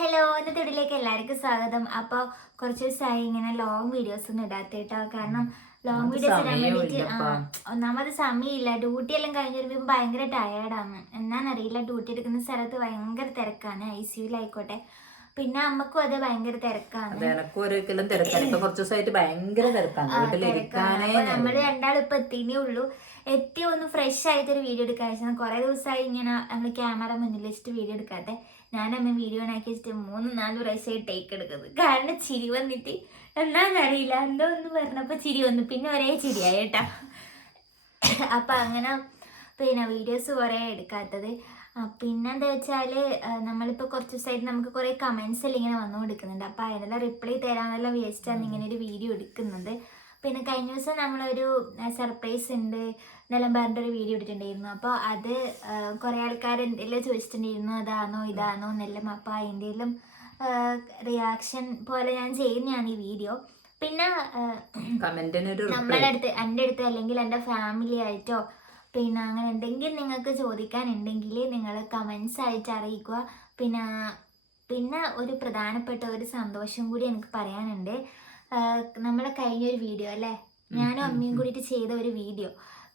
Hello എന്റെ വീട്ടിലേക്ക് എല്ലാവർക്കും സ്വാഗതം. അപ്പോൾ കുറച്ച് ദിവസമായി ഇങ്ങനെ ലോങ് വീഡിയോസ് ഒന്നും ഇടാത്ത കേട്ടോ കാരണം ലോങ് വീഡിയോസ് ഇടാൻ വേണ്ടിയിട്ട് ഒന്നാമത് സമയമില്ല. ഡ്യൂട്ടി എല്ലാം കഴിഞ്ഞു വരുമ്പോൾ ഭയങ്കര ടയേർഡാണ് എന്നാണെന്നറിയില്ല ഡ്യൂട്ടി എടുക്കുന്ന സ്ഥലത്ത് ഭയങ്കര തിരക്കാണ്. ഐ സിയുലായിക്കോട്ടെ പിന്നെ അമ്മക്കും അത് ഭയങ്കര തിരക്കാണ്. അത് എനക്കും ഒരിക്കലും തിരക്കാണ്. ഇപ്പൊ കുറച്ച് ദിവസമായിട്ട് ഭയങ്കര തിരക്കാണ്. വീട്ടിലിരിക്കാനേ നമ്മൾ രണ്ടാളിപ്പോ എത്തിനേ ഉള്ളൂ. എത്തി ഒന്ന് ഫ്രഷ് ആയിട്ട് ഒരു വീഡിയോ എടുക്കാൻ വെച്ചാൽ കുറെ ദിവസമായി ഇങ്ങനെ നമ്മൾ ക്യാമറ മുന്നിൽ വെച്ചിട്ട് വീഡിയോ എടുക്കാത്തെ. ഞാനമ്മ വീഡിയോ ആക്കി വെച്ചിട്ട് മൂന്ന് നാല് പ്രാവശ്യമായി ടേക്ക് എടുക്കുന്നത് കാരണം ചിരി വന്നിട്ട് എന്താണെന്നറിയില്ല എന്തോ ഒന്ന് പറഞ്ഞപ്പോൾ ചിരി വന്നു. പിന്നെ ഒരേ ചിരിയായി കേട്ടോ. അപ്പൊ അങ്ങനെ പിന്നെ വീഡിയോസ് കുറേ എടുക്കാത്തത്. പിന്നെന്താ വെച്ചാൽ നമ്മളിപ്പോൾ നമ്മളിപ്പോ കുറച്ച് ദിവസമായിട്ട് നമുക്ക് കുറെ എല്ലാം ഇങ്ങനെ വന്നുകൊടുക്കുന്നുണ്ട് അപ്പൊ അതിനെല്ലാം റിപ്ലൈ തരാമെന്നെല്ലാം വിചാരിച്ചിട്ടാണ് ഇങ്ങനെ ഒരു വീഡിയോ എടുക്കുന്നത്. പിന്നെ കഴിഞ്ഞ ദിവസം നമ്മളൊരു സർപ്രൈസ് ഉണ്ട്. നിലമ്പാറിന്റെ ഒരു വീഡിയോ ഇട്ടിട്ടുണ്ടായിരുന്നു. അപ്പോൾ അത് കുറേ ആൾക്കാർ എന്തെല്ലാം ചോദിച്ചിട്ടുണ്ടായിരുന്നു. അതാണോ ഇതാണോ എന്നെല്ലാം. അപ്പോൾ അതിന്റെയെല്ലാം റിയാക്ഷൻ പോലെ ഞാൻ ചെയ്യുന്നതാണ് ഈ വീഡിയോ പിന്നെ നമ്മുടെ. അടുത്ത് എന്റെ അടുത്ത് അല്ലെങ്കിൽ എന്റെ ഫാമിലി ആയിട്ടോ പിന്നെ അങ്ങനെ എന്തെങ്കിലും നിങ്ങൾക്ക് ചോദിക്കാനുണ്ടെങ്കിൽ നിങ്ങൾ കമൻസ് ആയിട്ട് അറിയിക്കുക. പിന്നെ പിന്നെ ഒരു പ്രധാനപ്പെട്ട ഒരു സന്തോഷം കൂടി എനിക്ക് പറയാനുണ്ട്. നമ്മളെ കഴിഞ്ഞൊരു വീഡിയോ അല്ലേ? ഞാനും അമ്മയും കൂടിയിട്ട് ചെയ്ത ഒരു വീഡിയോ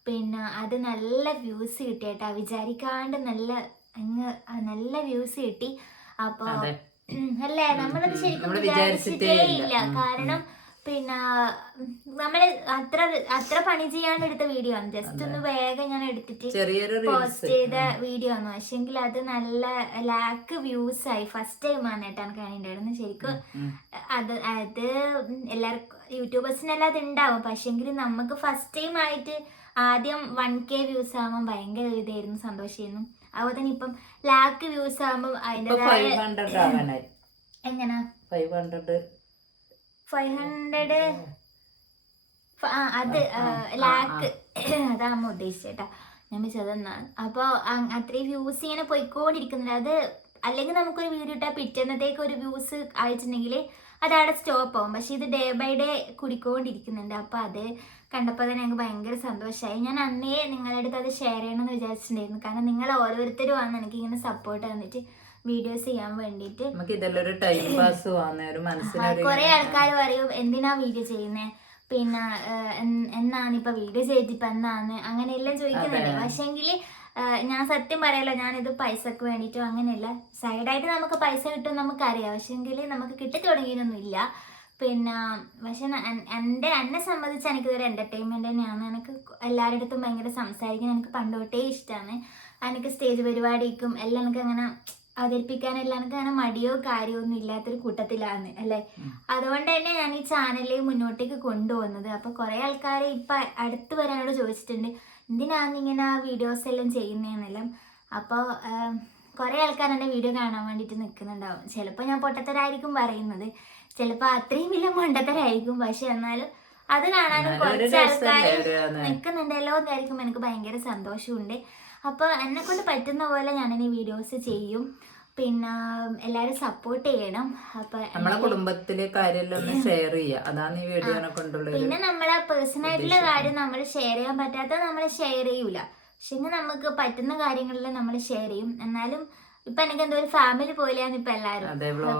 പിന്നെ അത് നല്ല വ്യൂസ് കിട്ടി കേട്ടോ വിചാരിക്കാണ്ട് നല്ല അങ്ങ് നല്ല വ്യൂസ് കിട്ടി. അപ്പോൾ അല്ലേ? നമ്മളത്. ശരിക്കും വിചാരിച്ചിട്ടേ ഇല്ല. കാരണം പിന്നെ നമ്മൾ അത്ര അത്ര പണി ചെയ്യാണ്ട് എടുത്ത വീഡിയോ ആണ് ജസ്റ്റ് ഒന്ന് വേഗം ഞാൻ എടുത്തിട്ട് പോസ്റ്റ് ചെയ്ത വീഡിയോ ആണ്. പക്ഷെങ്കിൽ അത് നല്ല ലാക്ക് വ്യൂസ് ആയി. ഫസ്റ്റ് ടൈം ആണ് കേട്ടാണ് കാണിണ്ടായിരുന്നത് ശരിക്കും അത് അത് എല്ലാവർക്കും യൂട്യൂബേഴ്സിനെല്ലാം അത് ഉണ്ടാവും പക്ഷെങ്കിൽ നമുക്ക് ഫസ്റ്റ് ടൈം ആയിട്ട് ആദ്യം വൺ കെ വ്യൂസ് ആകുമ്പോൾ ഭയങ്കര ഇതായിരുന്നു സന്തോഷമായിരുന്നു അതുപോലെ തന്നെ ഇപ്പം ലാക്ക് വ്യൂസ് ആകുമ്പോൾ ആവാനായി. എങ്ങനെ? ഫൈവ് ഹൺഡ്രഡ് ഫൈവ് ഹൺഡ്രഡ് അത് ലാക്ക് അതാ അമ്മ ഉദ്ദേശിച്ചേട്ടാ. ഞാൻ വെച്ചതെന്നാണ് അപ്പോൾ അത്രയും വ്യൂസ് ഇങ്ങനെ പോയിക്കൊണ്ടിരിക്കുന്നുണ്ട്. അത് അല്ലെങ്കിൽ നമുക്കൊരു വീഡിയോ ഇട്ടാൽ പിറ്റേന്നത്തേക്ക് ഒരു വ്യൂസ് അയച്ചിട്ടുണ്ടെങ്കിൽ അതവിടെ സ്റ്റോപ്പ് ആവും. പക്ഷെ ഇത് ഡേ ബൈ ഡേ കുടിക്കൊണ്ടിരിക്കുന്നുണ്ട്. അപ്പോൾ അത് കണ്ടപ്പോൾ തന്നെ ഞങ്ങൾക്ക് ഭയങ്കര സന്തോഷമായി ഞാൻ അന്നേ നിങ്ങളുടെ അടുത്ത് അത് ഷെയർ ചെയ്യണമെന്ന് വിചാരിച്ചിട്ടുണ്ടായിരുന്നു. കാരണം നിങ്ങൾ ഓരോരുത്തരും ആണ് എനിക്ക് ഇങ്ങനെ സപ്പോർട്ട് തന്നിട്ട് വീഡിയോസ് ചെയ്യാൻ വേണ്ടിയിട്ട്. നമുക്ക് ഇതെല്ലാം ഒരു ടൈം പാസ് ഒരു മനസ്സിലായി കുറെ ആൾക്കാർ പറയും എന്തിനാ വീഡിയോ ചെയ്യുന്നേ? പിന്നെ എന്നാണ് ഇപ്പൊ വീഡിയോ ചെയ്തിപ്പോ എന്നാണ് അങ്ങനെയെല്ലാം ചോദിക്കുന്നുണ്ട്. പക്ഷെങ്കിൽ ഞാൻ സത്യം പറയാലോ ഞാനിത് പൈസക്ക് വേണ്ടിയിട്ടോ അങ്ങനെയല്ല. സൈഡായിട്ട് നമുക്ക് പൈസ കിട്ടും നമുക്കറിയാം. പക്ഷെങ്കിൽ നമുക്ക് കിട്ടി തുടങ്ങിയൊന്നും ഇല്ല. പിന്നെ പക്ഷെ എന്റെ എന്നെ സംബന്ധിച്ച് എനിക്കിതൊരു എന്റർടൈൻമെന്റ് തന്നെയാണ്. എനിക്ക് എല്ലാവരുടെ അടുത്തും ഭയങ്കര സംസാരിക്കാൻ എനിക്ക് പണ്ട് തൊട്ടേ ഇഷ്ടമാണ് എനിക്ക് സ്റ്റേജ് പരിപാടിക്കും എല്ലാം എനിക്ക് അങ്ങനെ അവതരിപ്പിക്കാനെല്ലാം കാരണം മടിയോ കാര്യമോ ഒന്നും ഇല്ലാത്തൊരു കൂട്ടത്തിലാണ് അല്ലെ? അതുകൊണ്ട് തന്നെ ഞാൻ ഈ ചാനലിൽ മുന്നോട്ടേക്ക് കൊണ്ടുപോകുന്നത്. അപ്പൊ കുറെ ആൾക്കാർ ഇപ്പൊ അടുത്ത് വരാനോട് ചോദിച്ചിട്ടുണ്ട് എന്തിനാണ് ഇങ്ങനെ ആ വീഡിയോസ് എല്ലാം ചെയ്യുന്നതെന്നെല്ലാം അപ്പോൾ കുറേ ആൾക്കാർ എന്റെ വീഡിയോ കാണാൻ വേണ്ടിയിട്ട് നിൽക്കുന്നുണ്ടാവും ചിലപ്പോൾ ഞാൻ പൊട്ടത്തരായിരിക്കും പറയുന്നത്. ചിലപ്പോൾ അത്രയും വലിയ മണ്ടത്തരായിരിക്കും. പക്ഷെ എന്നാലും അത് കാണാനും കുറച്ച് ആൾക്കാർ നിൽക്കുന്നുണ്ടല്ലോ എന്നായിരിക്കും എനിക്ക് ഭയങ്കര സന്തോഷമുണ്ട്. അപ്പോൾ എന്നെ കൊണ്ട് പറ്റുന്ന പോലെ ഞാനിനി വീഡിയോസ് ചെയ്യും. പിന്നെ എല്ലാവരും സപ്പോർട്ട് ചെയ്യണം. അപ്പൊ നമ്മളെ കുടുംബത്തിലെ കാര്യമെല്ലാം ഒന്ന് ഷെയർ ചെയ്യുക അതാണ് ഈ വീഡിയോനെ കൊണ്ടുള്ളത് പിന്നെ നമ്മളെ പേഴ്സണൽ ആയിട്ടുള്ള കാര്യം നമ്മൾ ഷെയർ ചെയ്യാൻ പറ്റാത്ത നമ്മൾ ഷെയർ ചെയ്യൂല. പക്ഷെ നമുക്ക് പറ്റുന്ന കാര്യങ്ങളിൽ നമ്മൾ ഷെയർ ചെയ്യും. എന്നാലും ഇപ്പൊ എനിക്ക് എന്തോ ഒരു ഫാമിലി പോലെയാണ് ഇപ്പൊ എല്ലാരും.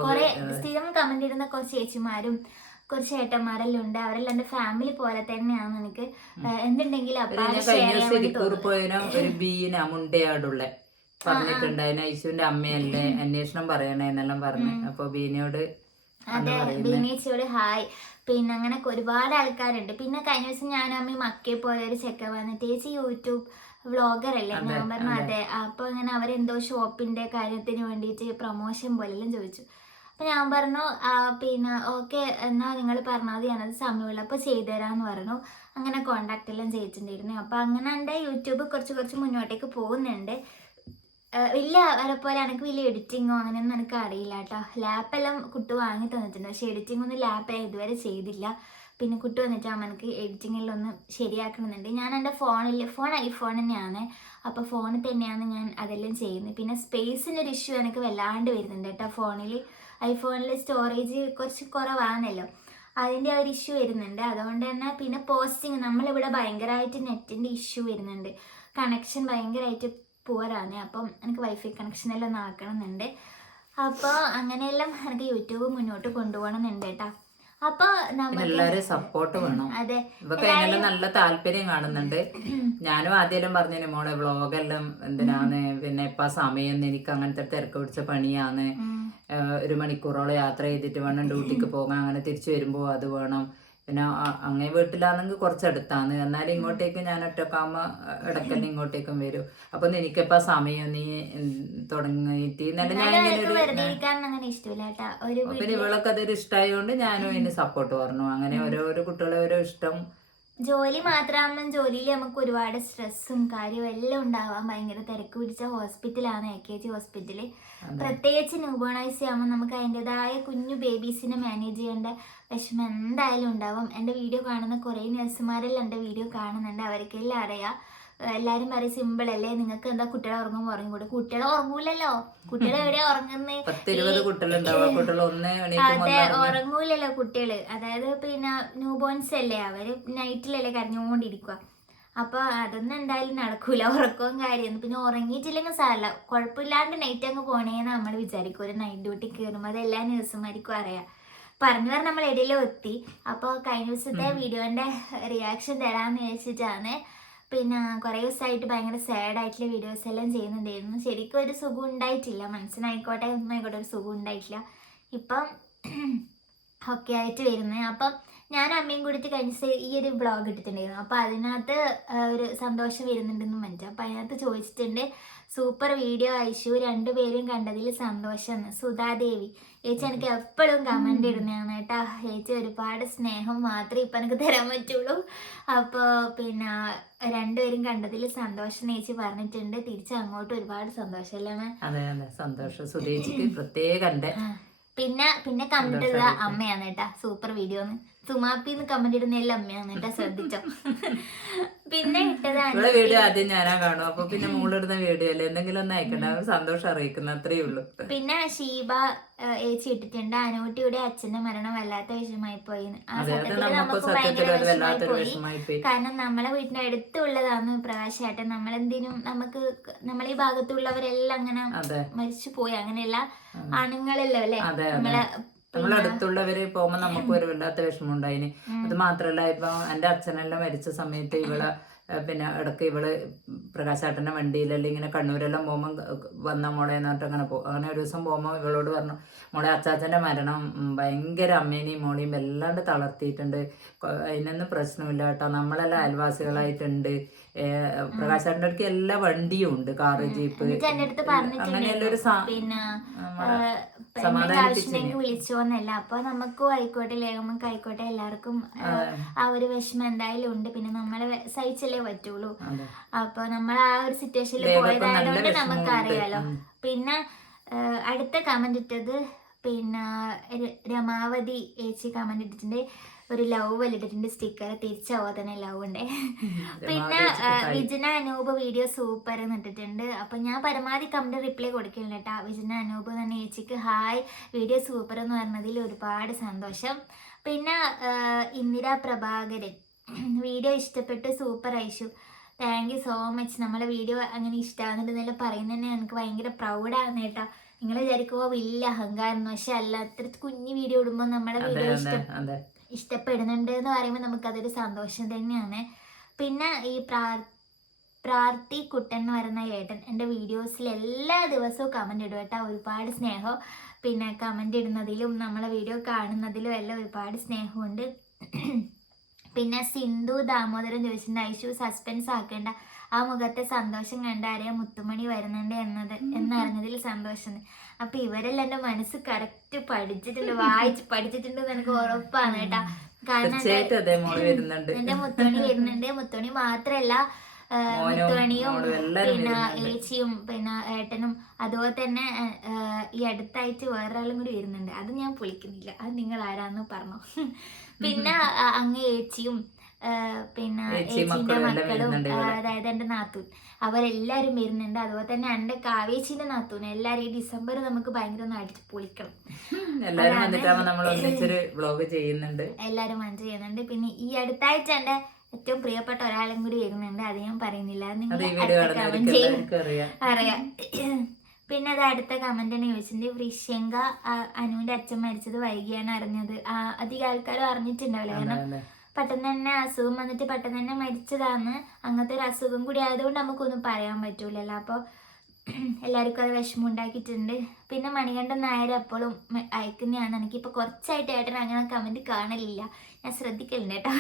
കൊറേ സ്ഥിരം കമന്റ് ഇടുന്ന കുറച്ച് ചേച്ചിമാരും കുറച്ച് ഏട്ടന്മാരെല്ലാം ഉണ്ട്. അവരെല്ലാം എന്റെ ഫാമിലി പോലെ തന്നെയാണ് എനിക്ക് എന്തുണ്ടെങ്കിലും ഒരു ബീന മുണ്ടയാടുള്ള പറഞ്ഞിട്ടുണ്ടായിരുന്നു ഐശുവിന്റെ അമ്മയല്ലേ അന്വേഷണം പറയണേ എന്നെല്ലാം പറഞ്ഞു. അപ്പൊ ബീനയോട് അതെ. ബീനേച്ചിയോട് ഹായ് പിന്നെ അങ്ങനെ ഒരുപാട് ആൾക്കാരുണ്ട്. പിന്നെ കഴിഞ്ഞ ദിവസം ഞാൻ അമ്മയും മക്കയെ പോലെ ഒരു ചെക്ക വന്നിട്ട് ചേച്ചി യൂട്യൂബ് വ്ളോഗർ അല്ലേ? ഞാൻ പറഞ്ഞു അതെ. അപ്പൊ ഇങ്ങനെ അവരെന്തോ ഷോപ്പിന്റെ കാര്യത്തിന് വേണ്ടിയിട്ട് പ്രൊമോഷൻ പോലെല്ലാം ചോദിച്ചു. അപ്പൊ ഞാൻ പറഞ്ഞു പിന്നെ ഓക്കെ എന്നാ നിങ്ങൾ പറഞ്ഞാൽ മതി. ഞാനത് സമയമുള്ള അപ്പൊ ചെയ്തുതരാന്ന് പറഞ്ഞു. അങ്ങനെ കോണ്ടാക്ട് എല്ലാം ചെയ്തിട്ടുണ്ടായിരുന്നു. അപ്പൊ അങ്ങനെ എന്റെ യൂട്യൂബ് കുറച്ച് കുറച്ച് മുന്നോട്ടേക്ക് പോകുന്നുണ്ട്. വലിയ വരെപ്പോലെ പോലെ എനിക്ക് വലിയ എഡിറ്റിങ്ങോ അങ്ങനെയൊന്നും എനിക്ക് അറിയില്ല കേട്ടോ. ലാപ്പെല്ലാം കുട്ടി വാങ്ങി തന്നിട്ടുണ്ട്. പക്ഷെ എഡിറ്റിംഗ് ഒന്നും ലാപ്പ് ഇതുവരെ ചെയ്തില്ല. പിന്നെ കുട്ടു അമ്മ എനിക്ക് ഒന്ന് ശരിയാക്കണമെന്നുണ്ട്. ഞാൻ എന്റെ ഫോണിൽ ഫോൺ ഐഫോൺ തന്നെയാണ്. അപ്പോൾ ഫോണിൽ തന്നെയാണ് ഞാൻ അതെല്ലാം ചെയ്യുന്നത്. പിന്നെ സ്പേസിന്റെ ഒരു ഇഷ്യൂ എനിക്ക് വല്ലാണ്ട് വരുന്നുണ്ട് കേട്ടോ ഫോണിൽ ഐഫോണിൽ സ്റ്റോറേജ് കുറച്ച് കുറവാണല്ലോ. അതിന്റെ ഒരു ഇഷ്യൂ വരുന്നുണ്ട്. അതുകൊണ്ട് തന്നെ പിന്നെ പോസ്റ്റിങ് നമ്മളിവിടെ ഭയങ്കരമായിട്ട് നെറ്റിന്റെ ഇഷ്യൂ വരുന്നുണ്ട്. കണക്ഷൻ ഭയങ്കരമായിട്ട് പുവറാണ് അപ്പം എനിക്ക് വൈഫൈ കണക്ഷൻ എല്ലാം ആക്കണം എന്നുണ്ട് അപ്പോൾ അങ്ങനെയെല്ലാം എനിക്ക് യൂട്യൂബ് മുന്നോട്ട് കൊണ്ടുപോകണം എന്നുണ്ട് കേട്ടാ. അപ്പൊ എല്ലാരും സപ്പോർട്ട് വേണം. അതെ. ഇവക്ക് അതിനെല്ലാം നല്ല താല്പര്യം കാണുന്നുണ്ട്. ഞാനും ആദ്യം പറഞ്ഞു മോളെ വ്ളോഗെല്ലാം എന്തിനാന്ന് പിന്നെ ഇപ്പൊ സമയം എനിക്ക് അങ്ങനത്തെ തിരക്ക് പിടിച്ച പണിയാന്ന്. ഒരു മണിക്കൂറോളം യാത്ര ചെയ്തിട്ട് വേണം ഡ്യൂട്ടിക്ക് പോകാൻ. അങ്ങനെ തിരിച്ചു വരുമ്പോ അത് വേണം. പിന്നെ അങ്ങനെ അങ്ങേ വീട്ടിലാണെങ്കിൽ കുറച്ചടുത്താണ്. എന്നാലും ഇങ്ങോട്ടേക്ക് ഞാൻ ഒറ്റക്കാകുമ്പോ ഇടയ്ക്കന്നെ ഇങ്ങോട്ടേക്കും വരും. അപ്പൊ എനിക്കിപ്പോ സമയം നീ തുടങ്ങിയിട്ട് ഇന്നലെ ഞാൻ ഇങ്ങനെ ഒരു ഇവളൊക്കെ അതൊരു ഇഷ്ടമായതുകൊണ്ട് ഞാനും ഇതിന് സപ്പോർട്ട് പറഞ്ഞു. അങ്ങനെ ഓരോരോ കുട്ടികളെ ഓരോ ഇഷ്ടം ജോലി മാത്രമാകുമ്പോൾ ജോലിയിൽ നമുക്ക് ഒരുപാട് സ്ട്രെസ്സും കാര്യവും എല്ലാം ഉണ്ടാവാൻ ഭയങ്കര തിരക്ക് പിടിച്ച ഹോസ്പിറ്റലാണ് എ കെ ജി ഹോസ്പിറ്റൽ. അതെ. പ്രത്യേകിച്ച് ന്യൂബോണൈസ് ആകുമ്പോൾ നമുക്ക് അതിന്റെതായ കുഞ്ഞു ബേബീസിനെ മാനേജ് ചെയ്യേണ്ട വിഷമം എന്തായാലും ഉണ്ടാവും. എന്റെ വീഡിയോ കാണുന്ന കുറേ നഴ്സുമാരെല്ലാം എന്റെ വീഡിയോ കാണുന്നുണ്ട്. അവർക്കെല്ലാം അറിയാം. എല്ലാരും പറയും സിമ്പിൾ അല്ലേ? നിങ്ങൾക്ക് എന്താ കുട്ടികളെ ഉറങ്ങുമ്പോൾ ഉറങ്ങിക്കൂടെ കുട്ടികളെ ഉറങ്ങൂലല്ലോ. കുട്ടികളെ എവിടെ അതെ ഒന്ന് ഉറങ്ങൂലല്ലോ കുട്ടികൾ. അതായത് പിന്നെ ന്യൂ ബോൺസ് അല്ലേ? അവർ നൈറ്റിലല്ലേ കരഞ്ഞുകൊണ്ടിരിക്കുക അപ്പൊ അതൊന്നും എന്തായാലും നടക്കൂല. ഉറക്കവും കാര്യം പിന്നെ ഉറങ്ങിയിട്ടില്ലെങ്കിൽ സാറല്ല കുഴപ്പമില്ലാണ്ട് നൈറ്റ് അങ്ങ് പോണേന്ന് നമ്മൾ വിചാരിക്കും ഒരു നൈറ്റ് ഡ്യൂട്ടി കയറുമ്പോൾ അത് എല്ലാ നഴ്സുമാർക്കും അറിയാം. പറഞ്ഞു പറഞ്ഞ് നമ്മൾ ഇടയിലും എത്തി. അപ്പോൾ കഴിഞ്ഞ ദിവസത്തെ വീഡിയോന്റെ റിയാക്ഷൻ തരാമെന്ന് വിചാരിച്ചിട്ടാണ് പിന്നെ കുറേ ദിവസമായിട്ട് ഭയങ്കര സാഡ് ആയിട്ടുള്ള വീഡിയോസ് എല്ലാം ചെയ്യുന്നുണ്ടായിരുന്നു. ശരിക്കും ഒരു സുഖം ഉണ്ടായിട്ടില്ല. മനസ്സിനായിക്കോട്ടെ ഒന്നും ആയിക്കോട്ടെ ഒരു സുഖം ഉണ്ടായിട്ടില്ല. ഇപ്പം ഒക്കെ ആയിട്ട് വരുന്നത്. അപ്പം ഞാൻ അമ്മയും കൂടിയിട്ട് കഴിഞ്ഞ ദിവസം ഈ ഒരു ബ്ലോഗ് ഇട്ടിട്ടുണ്ടായിരുന്നു. അപ്പം അതിനകത്ത് ഒരു സന്തോഷം വരുന്നുണ്ടെന്ന് മനസ്സിലായി അപ്പം അതിനകത്ത് ചോദിച്ചിട്ടുണ്ട് സൂപ്പർ വീഡിയോ അയച്ചു രണ്ടുപേരും കണ്ടതിൽ സന്തോഷം. സുധാദേവി ചേച്ചി എനിക്ക് എപ്പോഴും കമന്റ് ഇടുന്നതാണ് കേട്ടോ. ചേച്ചി ഒരുപാട് സ്നേഹം മാത്രമേ ഇപ്പം എനിക്ക് തരാൻ പറ്റുള്ളൂ. അപ്പോൾ പിന്നെ രണ്ടുപേരും കണ്ടതിൽ സന്തോഷം ചേച്ചി പറഞ്ഞിട്ടുണ്ട്. തിരിച്ച് അങ്ങോട്ട് ഒരുപാട് സന്തോഷം അല്ലേ അതെ അതെ. സന്തോഷം. സുധേച്ചിക്ക് പ്രത്യേകം. പിന്നെ പിന്നെ കമന്റ് അമ്മയാണ് കേട്ടാ. സൂപ്പർ വീഡിയോ സുമാപ്പിന്ന് കമന്റ് ഇടുന്ന എല്ലാം അമ്മയാണ് കേട്ടാ? ശ്രദ്ധിച്ചോ? പിന്നെ ഇട്ടതാണ് ഇവിടെ വീഡിയോ ആദ്യം ഞാനാ കാണും അപ്പൊ പിന്നെ മോളിടുന്ന വീഡിയോ അല്ലേ? എന്തെങ്കിലും ഒന്ന് അയക്കണ്ട. സന്തോഷം അറിയിക്കുന്ന അത്രേ ഉള്ളൂ. പിന്നെ ഷീബ ഏച്ചി ഇട്ടിട്ടുണ്ട്. അനൂട്ടിയുടെ അച്ഛന്റെ മരണം വല്ലാത്ത വിഷമായി പോയി. ആ സത്യത്തിൽ നമുക്ക് നമുക്ക് സത്യത്തിൽ ഭയങ്കര വിഷമായി പോയി. കാരണം നമ്മളെ വീടിന്റെ അടുത്തുള്ളതാണ് പ്രകാശേട്ടൻ നമ്മളെന്തിനും നമുക്ക് നമ്മളെ ഈ ഭാഗത്തുള്ളവരെല്ലാം അങ്ങനെ മരിച്ചു പോയി അങ്ങനെയുള്ള. ആണുങ്ങളല്ലോ അല്ലെ? നമ്മളെ നമ്മളെ അടുത്തുള്ളവര് പോകുമ്പോ നമുക്ക് ഒരു വല്ലാത്ത വിഷമം ഉണ്ടായിന് അത് മാത്രല്ല ഇപ്പൊ എന്റെ അച്ഛനെല്ലാം മരിച്ച സമയത്ത് ഇവൾ പിന്നെ ഇടയ്ക്ക് ഇവൾ പ്രകാശാട്ടന്റെ വണ്ടിയിലല്ലേ ഇങ്ങനെ കണ്ണൂരെല്ലാം പോകുമ്പോൾ വന്ന മോളെ എന്ന് പറഞ്ഞിട്ട് അങ്ങനെ പോകും അങ്ങനെ ഒരു ദിവസം പോകുമ്പോൾ ഇവളോട് പറഞ്ഞു മോളെ അച്ചാച്ചന്റെ മരണം ഭയങ്കര അമ്മേനെയും മോളെയും വല്ലാണ്ട് തളർത്തിയിട്ടുണ്ട്. അതിനൊന്നും പ്രശ്നമില്ല കേട്ടോ. നമ്മളെല്ലാം അയൽവാസികളായിട്ടുണ്ട്. ഏഹ് പ്രകാശാട്ടന്റെ അടുത്ത് എല്ലാ വണ്ടിയും ഉണ്ട്. കാറ് ജീപ്പ് ആവശ്യമെങ്കിൽ വിളിച്ചോന്നല്ല. അപ്പൊ നമുക്കും ആയിക്കോട്ടെ ലേഖമ്മക്ക് ആയിക്കോട്ടെ എല്ലാവർക്കും ആ, ഒരു വിഷമം എന്തായാലും ഉണ്ട്. പിന്നെ നമ്മളെ സഹിച്ചല്ലേ പറ്റുള്ളൂ. അപ്പൊ നമ്മൾ ആ ഒരു സിറ്റുവേഷനിൽ പോയതായതുകൊണ്ട് നമുക്കറിയാലോ. നമുക്ക് അറിയാലോ പിന്നെ അടുത്ത കമന്റ് ഇട്ടത് പിന്നെ രമാവതി ഏച്ചി കമന്റ് ഇട്ടിട്ടുണ്ട്. ഒരു ലവ് ഇട്ടിട്ടുണ്ട് സ്റ്റിക്കർ തിരിച്ചാവോ തന്നെ ലവ് ഉണ്ട് പിന്നെ വിജന അനൂപ് വീഡിയോ സൂപ്പർ എന്നിട്ടിട്ടുണ്ട് അപ്പൊ ഞാൻ പരമാവധി കമന്റ് റിപ്ലൈ കൊടുക്കുന്നുണ്ട് കേട്ടോ വിജന അനൂപ് തന്നെ ചേച്ചിക്ക് ഹായ് വീഡിയോ സൂപ്പർ എന്ന് പറഞ്ഞതിൽ ഒരുപാട് സന്തോഷം. പിന്നെ ഇന്ദിര പ്രഭാകരൻ. വീഡിയോ ഇഷ്ടപ്പെട്ട് സൂപ്പർ അയച്ചു താങ്ക് യു സോ മച്ച് നമ്മളെ വീഡിയോ അങ്ങനെ ഇഷ്ടമാകുന്നുണ്ടെന്നെല്ലാം പറയുന്നതന്നെ എനിക്ക് ഭയങ്കര പ്രൗഡാണ് കേട്ടോ. നിങ്ങൾ വിചാരിക്കുമ്പോൾ വലിയ അഹങ്കാരം. പക്ഷെ അല്ല അത്ര കുഞ്ഞു വീഡിയോ ഇടുമ്പോൾ നമ്മളെ വീഡിയോ ഇഷ്ടം ഇഷ്ടപ്പെടുന്നുണ്ട് എന്ന് പറയുമ്പോൾ നമുക്കതൊരു സന്തോഷം തന്നെയാണ്. പിന്നെ ഈ പ്രാർ പ്രാർത്ഥി കുട്ടൻ എന്ന് പറയുന്ന ഏട്ടൻ എന്റെ വീഡിയോസിൽ എല്ലാ ദിവസവും കമന്റ് ഇടും കേട്ടോ. ഒരുപാട് സ്നേഹം. പിന്നെ കമന്റ് ഇടുന്നതിലും നമ്മളെ വീഡിയോ കാണുന്നതിലും എല്ലാം ഒരുപാട് സ്നേഹമുണ്ട്. പിന്നെ സിന്ധു ദാമോദരൻ ചോദിച്ചിട്ടുണ്ട് ഐശു സസ്പെൻസ് ആക്കേണ്ട. ആ മുഖത്തെ സന്തോഷം കണ്ട് അറിയാൻ മുത്തുമണി വരുന്നുണ്ട് എന്നത്? എന്നറിഞ്ഞതിൽ സന്തോഷമുണ്ട്. അപ്പൊ ഇവരെല്ലാം എന്റെ മനസ്സ് കറക്റ്റ് പഠിച്ചിട്ടുണ്ട് വായിച്ച് പഠിച്ചിട്ടുണ്ട് എനിക്ക് ഉറപ്പാണ് കേട്ടാ. കാരണം എന്റെ മുത്തോണി വരുന്നുണ്ട്. മുത്തോണി മാത്രല്ല മുത്തോണിയും പിന്നെ. ഏച്ചിയും പിന്നെ ഏട്ടനും അതുപോലെ തന്നെ ഈ അടുത്തായിട്ട് വേറൊരാളും കൂടി വരുന്നുണ്ട്. അത് ഞാൻ പൊളിക്കുന്നില്ല. അത് നിങ്ങൾ ആരാന്ന് പറഞ്ഞു. പിന്നെ അങ്ങ് ഏച്ചിയും പിന്നെ ഏച്ചി ഏച്ചിന്റെ മക്കളും. അതായത് എന്റെ നാത്തൂൻ. അവരെല്ലാരും വരുന്നുണ്ട്. അതുപോലെ തന്നെ എന്റെ കാവേച്ചിന്റെ നാത്തൂൻ. എല്ലാരും ഈ ഡിസംബർ നമുക്ക് ഭയങ്കര ഒന്ന് അടിച്ച് പൊളിക്കണം. എല്ലാരും വന്നിട്ടാകുമ്പോ നമ്മൾ ഒന്നിച്ചൊരു ചെയ്യുന്നുണ്ട്. എല്ലാവരും മഞ്ച് ചെയ്യുന്നുണ്ട്. പിന്നെ ഈ അടുത്താഴ്ച എന്റെ ഏറ്റവും പ്രിയപ്പെട്ട ഒരാളും കൂടി വരുന്നുണ്ട്. അത് ഞാൻ പറയുന്നില്ല. നിങ്ങൾ അറിയാം. പിന്നെ അത് അടുത്ത കമന്റ് കമന്റാണ് ചോദിച്ചിട്ടുണ്ട്. വൃഷ്യങ്ക അനുവിന്റെ അച്ഛൻ മരിച്ചത് വൈകിയാണ് അറിഞ്ഞത്. ആ, അധികം ആൾക്കാരും അറിഞ്ഞിട്ടുണ്ടാവില്ല. കാരണം. പെട്ടെന്ന് തന്നെ അസുഖം വന്നിട്ട് പെട്ടെന്ന് തന്നെ മരിച്ചതാണ്. അങ്ങനത്തെ ഒരു അസുഖം കൂടി ആയതുകൊണ്ട് നമുക്കൊന്നും പറയാൻ പറ്റൂലല്ലോ. അപ്പോൾ എല്ലാവർക്കും അത് വിഷമം ഉണ്ടാക്കിയിട്ടുണ്ട് പിന്നെ മണികണ്ഠൻ നായർ എപ്പോഴും അയക്കുന്നതാണ്. എനിക്ക് എനിക്കിപ്പോൾ കുറച്ചായിട്ട് ഏട്ടൻ അങ്ങനെ കമന്റ് കാണലില്ല. ഞാൻ ശ്രദ്ധിക്കലുണ്ട് കേട്ടോ.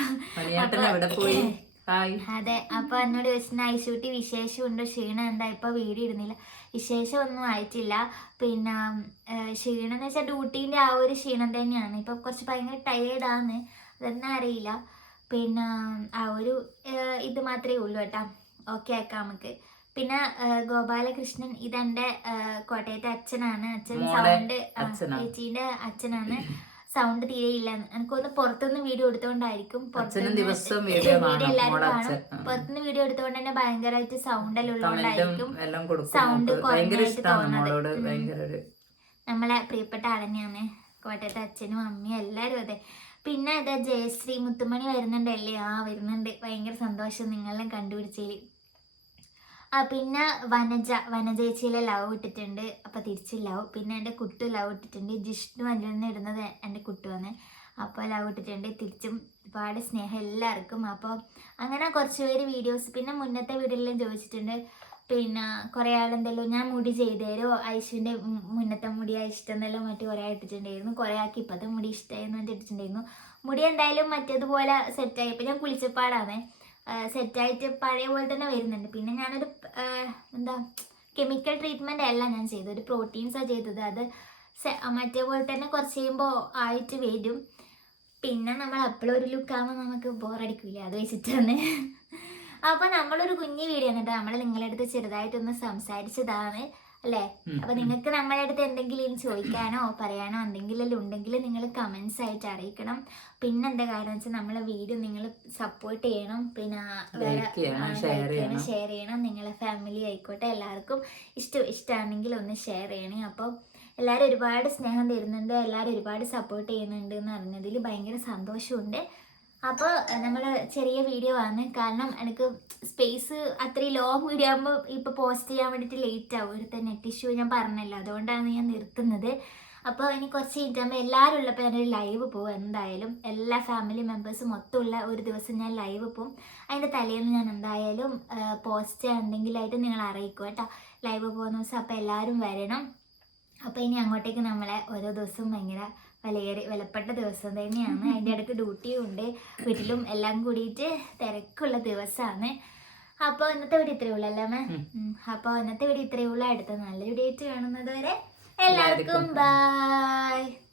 അതെ അപ്പൊ എന്നോട് ചോദിച്ചിട്ട് ഐശൂട്ടി വിശേഷം ഉണ്ടോ ക്ഷീണം എന്താ? ഇപ്പൊ വീഡിയോ ഇടുന്നില്ല. വിശേഷം ഒന്നും ആയിട്ടില്ല. പിന്നെ ക്ഷീണം എന്ന് വെച്ചാൽ ഡ്യൂട്ടീന്റെ ആ ഒരു ക്ഷീണം തന്നെയാണ്. ഇപ്പൊ കുറച്ച് ഭയങ്കര ടയേർഡാണ് അതൊന്നും അറിയില്ല. പിന്നെ ആ ഒരു ഇത് മാത്രമേ ഉള്ളൂ കേട്ടാ. ഓക്കെ ആക്കാം നമുക്ക്. പിന്നെ ഗോപാലകൃഷ്ണൻ ഇതെന്റെ കോട്ടയത്തെ അച്ഛനാണ്. അച്ഛൻ സൗണ്ട്? ചേച്ചീന്റെ അച്ഛനാണ്. സൗണ്ട് തീരെ ഇല്ല. എനിക്കൊന്ന് പുറത്തുനിന്ന് വീഡിയോ എടുത്തോണ്ടായിരിക്കും. പുറത്തുനിന്ന് വീഡിയോ എല്ലാവരും കാണും. പുറത്തുനിന്ന് വീഡിയോ എടുത്തോണ്ട് തന്നെ ഭയങ്കരമായിട്ട് സൗണ്ട് എല്ലാം ഉള്ളതുകൊണ്ടായിരിക്കും. ഭയങ്കര കുറഞ്ഞായിട്ട് തോന്നുന്നത്. നമ്മളെ പ്രിയപ്പെട്ട ആളെന്നെയാണ്. കോട്ടയത്തെ അച്ഛനും അമ്മയും എല്ലാരും അതെ. പിന്നെ ഇതാ ജയശ്രീ മുത്തുമണി വരുന്നുണ്ടല്ലേ? ആ വരുന്നുണ്ട്. ഭയങ്കര സന്തോഷം നിങ്ങളെല്ലാം കണ്ടുപിടിച്ചതിൽ ആ പിന്നെ വനജ വനജേച്ചിയിലെ ലവ് ഇട്ടിട്ടുണ്ട്. അപ്പോൾ തിരിച്ച് ലവ് പിന്നെ എന്റെ കുട്ടു ലവ് ഇട്ടിട്ടുണ്ട്. ജിഷ്ണു അതിൽ നിന്ന് ഇടുന്നത് എന്റെ കുട്ടുവാണ് അപ്പോൾ ലവ് ഇട്ടിട്ടുണ്ട്. തിരിച്ചും ഒരുപാട് സ്നേഹം എല്ലാവർക്കും. അപ്പോൾ അങ്ങനെ കുറച്ച് പേര് വീഡിയോസ് പിന്നെ മുന്നത്തെ വീഡിയോയിലും ചോദിച്ചിട്ടുണ്ട്. പിന്നെ കുറേ ആളെന്തെല്ലോ ഞാൻ മുടി ചെയ്തേരോ? ഐശുവിന്റെ മുന്നത്തെ മുടിയാ ഇഷ്ടം എന്നെല്ലാം മറ്റു കുറേ ഇട്ടിട്ടുണ്ടായിരുന്നു. കുറേ ആക്കി ഇപ്പോഴത്തെ മുടി ഇഷ്ടമായിരുന്നു ഇട്ടിട്ടുണ്ടായിരുന്നു. മുടി എന്തായാലും മറ്റേതുപോലെ സെറ്റായി. ഇപ്പം ഞാൻ കുളിച്ചപ്പാടാണ് സെറ്റായിട്ട് പഴയ പോലെ തന്നെ വരുന്നുണ്ട്. പിന്നെ ഞാനൊരു എന്താ കെമിക്കൽ ട്രീറ്റ്മെന്റ് അല്ല ഞാൻ ചെയ്തത്. ഒരു പ്രോട്ടീൻസാണ് ചെയ്തത്. അത് മറ്റേ പോലെ തന്നെ കുറച്ച് കഴിയുമ്പോൾ ആയിട്ട് വരും. പിന്നെ നമ്മൾ അപ്പോഴും ഒരു ലുക്കാകുമ്പോൾ നമുക്ക് ബോറടിക്കില്ല അത് വെച്ചിട്ടാണ് അപ്പോൾ നമ്മളൊരു കുഞ്ഞു വീഡിയോ ആണ് നമ്മൾ നിങ്ങളുടെ അടുത്ത് ചെറുതായിട്ടൊന്ന് സംസാരിച്ചതാണ് അല്ലേ? അപ്പൊ നിങ്ങൾക്ക് നമ്മളെ അടുത്ത് എന്തെങ്കിലും ചോദിക്കാനോ പറയാനോ എന്തെങ്കിലും ഉണ്ടെങ്കിൽ നിങ്ങൾ കമന്റ്സ് ആയിട്ട് അറിയിക്കണം. പിന്നെ എന്താ കാര്യം വെച്ചാൽ നമ്മളെ വീഡിയോ നിങ്ങൾ സപ്പോർട്ട് ചെയ്യണം. പിന്നെ ഷെയർ ചെയ്യണം നിങ്ങളെ ഫാമിലി ആയിക്കോട്ടെ എല്ലാവർക്കും ഇഷ്ടം ഇഷ്ടമാണെങ്കിൽ ഒന്ന് ഷെയർ ചെയ്യണേ. അപ്പോൾ എല്ലാവരും ഒരുപാട് സ്നേഹം തരുന്നുണ്ട് എല്ലാവരും ഒരുപാട് സപ്പോർട്ട് ചെയ്യുന്നുണ്ട് എന്ന് അറിഞ്ഞതിൽ ഭയങ്കര സന്തോഷമുണ്ട്. അപ്പോൾ നമ്മൾ ചെറിയ വീഡിയോ ആണ്. കാരണം എനിക്ക് സ്പേസ് അത്രയും ലോങ് വീഡിയോ ആകുമ്പോൾ ഇപ്പോൾ പോസ്റ്റ് ചെയ്യാൻ വേണ്ടിയിട്ട് ലേറ്റ് ആവും. ഒരു നെറ്റ് ഇഷ്യൂ ഞാൻ പറഞ്ഞല്ലോ. അതുകൊണ്ടാണ് ഞാൻ നിർത്തുന്നത്. അപ്പോൾ ഇനി കുറച്ച് കഴിഞ്ഞാകുമ്പോൾ എല്ലാവരും ഉള്ളപ്പോൾ ഞാനൊരു ലൈവ് പോകും എന്തായാലും എല്ലാ ഫാമിലി മെമ്പേഴ്സും മൊത്തമുള്ള ഒരു ദിവസം ഞാൻ ലൈവ് പോകും അതിന്റെ തലേന്ന് ഞാൻ എന്തായാലും പോസ്റ്റ് എന്തെങ്കിലുമായിട്ട് നിങ്ങൾ അറിയിക്കും കേട്ടോ ലൈവ് പോകുന്ന ദിവസം അപ്പോൾ എല്ലാവരും വരണം. അപ്പോൾ ഇനി അങ്ങോട്ടേക്ക് നമ്മളെ ഓരോ ദിവസവും ഭയങ്കര വിലയേറി വിലപ്പെട്ട ദിവസം തന്നെയാണ്. അതിന്റെ ഇടയ്ക്ക് ഡ്യൂട്ടിയും ഉണ്ട്. വീട്ടിലും എല്ലാം കൂടിയിട്ട് തിരക്കുള്ള ദിവസമാണ് അപ്പോൾ ഇന്നത്തെ വീട് ഇത്രയേ ഉള്ളൂ അല്ലേ. അപ്പോൾ ഇന്നത്തെ വീട് ഇത്രയേ ഉള്ളൂ. അടുത്ത നല്ല വീഡിയോ ആയിട്ട് കാണുന്നത് വരെ എല്ലാവർക്കും എല്ലാവർക്കും ബൈ